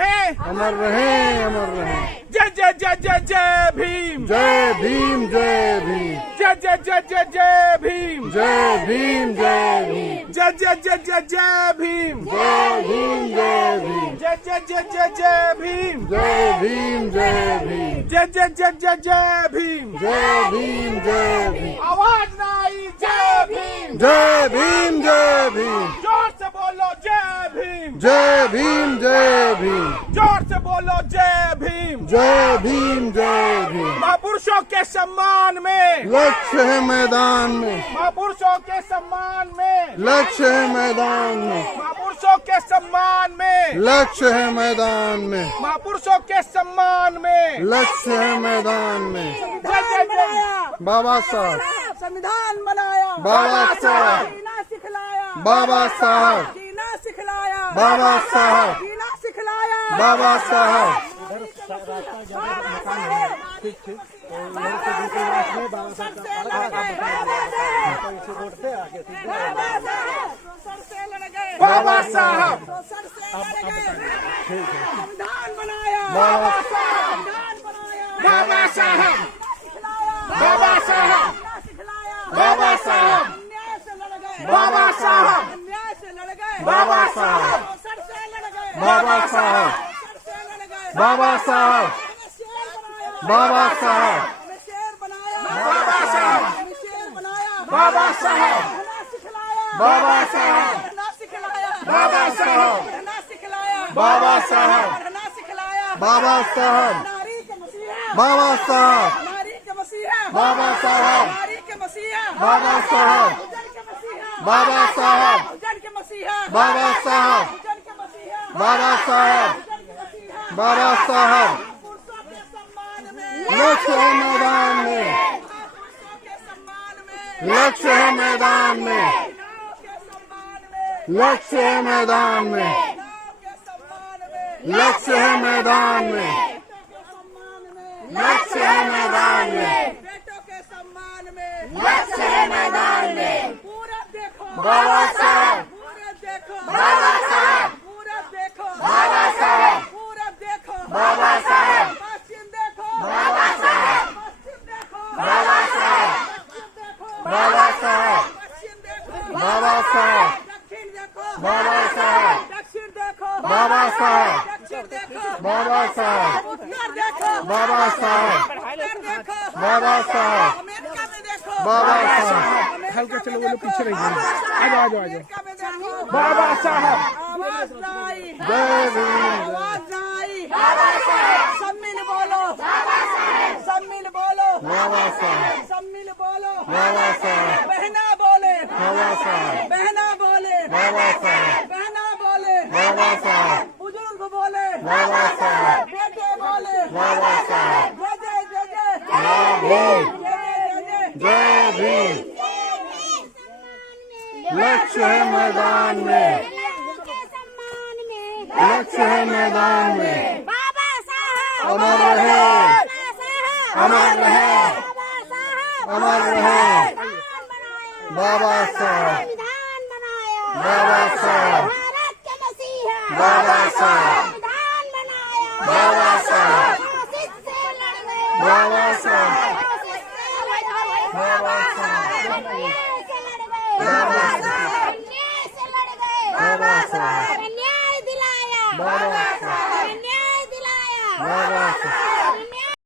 रहे, अमर रहे, अमर रहे। जय जय जय जय जय भीम, जय भीम, जय भीम, जय जय जय जय जय भीम, जय भीम, जय भीम, जय जय जय जय जय भीम, जय भीम, जय भीम, जय जय जय जय जय भीम, जय भीम, जय भीम, जय जय जय जय जय भीम, जय भीम, जय भीम। आवाज ना आई, जय भीम, जय भीम, जय भीम, जोर से बोलो जय भीम, जय भीम, जय भीम, जोर से बोलो जय भीम। जय भीम, जय भीम। महापुरुषों के सम्मान में, लक्ष्य है मैदान में, महापुरुषों के सम्मान में, लक्ष्य है मैदान में, महापुरुषों के सम्मान में, लक्ष्य है मैदान में, महापुरुषों के सम्मान में, लक्ष्य है मैदान में। जय जय जय बाबा साहब, संविधान बनाया, बाबा साहब, जीना सिखलाया, बाबा साहब, जीना सिखलाया, बाबा साहब, जीना सिखलाया, बाबा साहब। बाबा साहब, संविधान बनाया, बाबा संविधान बनाया, बाबा साहब, सिखलाया, बाबा साहब, सिखलाया, बाबा साहब, अन्याय से लड़ गए, बाबा साहब, अन्याय से लड़ गए, बाबा साहब, सर से लड़ गए, बाबा साहब, सर से लड़ गए, बाबा साहब, शेर बनाया, बाबा साहब, शेर बनाया, बाबा साहब, शेर बनाया, बाबा साहब, पढ़ना सिखलाया, बाबा साहब, पढ़ना सिखलाया, बाबा साहब, पढ़ना सिखलाया, बाबा साहब, पढ़ना सिखलाया, बाबा साहब, नारी के मसीहा, बाबा साहब, नारी के मसीहा, बाबा साहब, नारी के मसीहा, बाबा साहब, उजड़ के मसीहा, बाबा साहब, उजड़ के मसीहा, बाबा साहब, उजड़ के मसीहा, बाबा साहब, उजड़ के मसीहा, बाबा साहब। पुरुषों के सम्मान में, लक्ष्य है मैदान में, पुरुषों के सम्मान में, लक्ष्य है मैदान में, नाव के सम्मान में, लक्ष्य है मैदान में, नाव के सम्मान में, लक्ष्य है मैदान में, बेटों के सम्मान में, लक्ष्य है मैदान में, बेटों के सम्मान में, लक्ष्य है मैदान में। पूरा देखो, बाबा साहब, पूरा देखो, बाबा साहब, पूरा देखो, बाबा साहब, पूरा देखो, बाबा साहब, पश्चिम देखो, बाबा साहब, पश्चिम देखो, बाबा साहब, पश्चिम देखो, बाबा साहब, पश्चिम देखो, बाबा साहब, दक्षिण देखो, बाबा साहब, दक्षिण देखो, बाबा साहब, दक्षिण देखो, बाबा साहब, उत्तर देखो, बाबा साहब, उत्तर देखो, बाबा साहब, अमेरिका में देखो, बाबा साहब। हल्का चलो, वो लोग पीछे रह गए। आ जाओ, आ जाओ, आ जाओ। अमेरिका में देखो, बाबा साहब, आवाज ना आई, जय भीम, आवाज ना आई, सब मिल बोलो, सब मिल बोलो, बाबा साहब, सब मिल बोलो, बाबा साहब, बहना बोले, बाबा साहब, बहना बोले, बाबा साहब, बहना बोले, बाबा साहब, बुजुर्ग बोले, बाबा साहब, बेटे बोले, बाबा साहब। जय जय जय जय, भीम, जय जय जय जय भीम। लक्ष्य है मैदान में, लक्ष्य है मैदान में। बाबा साहब, अमर रहे, अमर रहे, अमर रहे। बाबा साहब, संविधान बनाया, बाबा साहब, भारत के मसीहा, बाबा साहब, संविधान बनाया, बाबा साहब, फासिस्ट से लड़ गए, बाबा साहब, फासिस्ट से लड़ गए, बाबा साहब, अन्याय से लड़ गए, बाबा अन्याय से लड़ गए, बाबा साहब, न्याय दिलाया, बाबा साहब, न्याय दिलाया, बाबा साहब।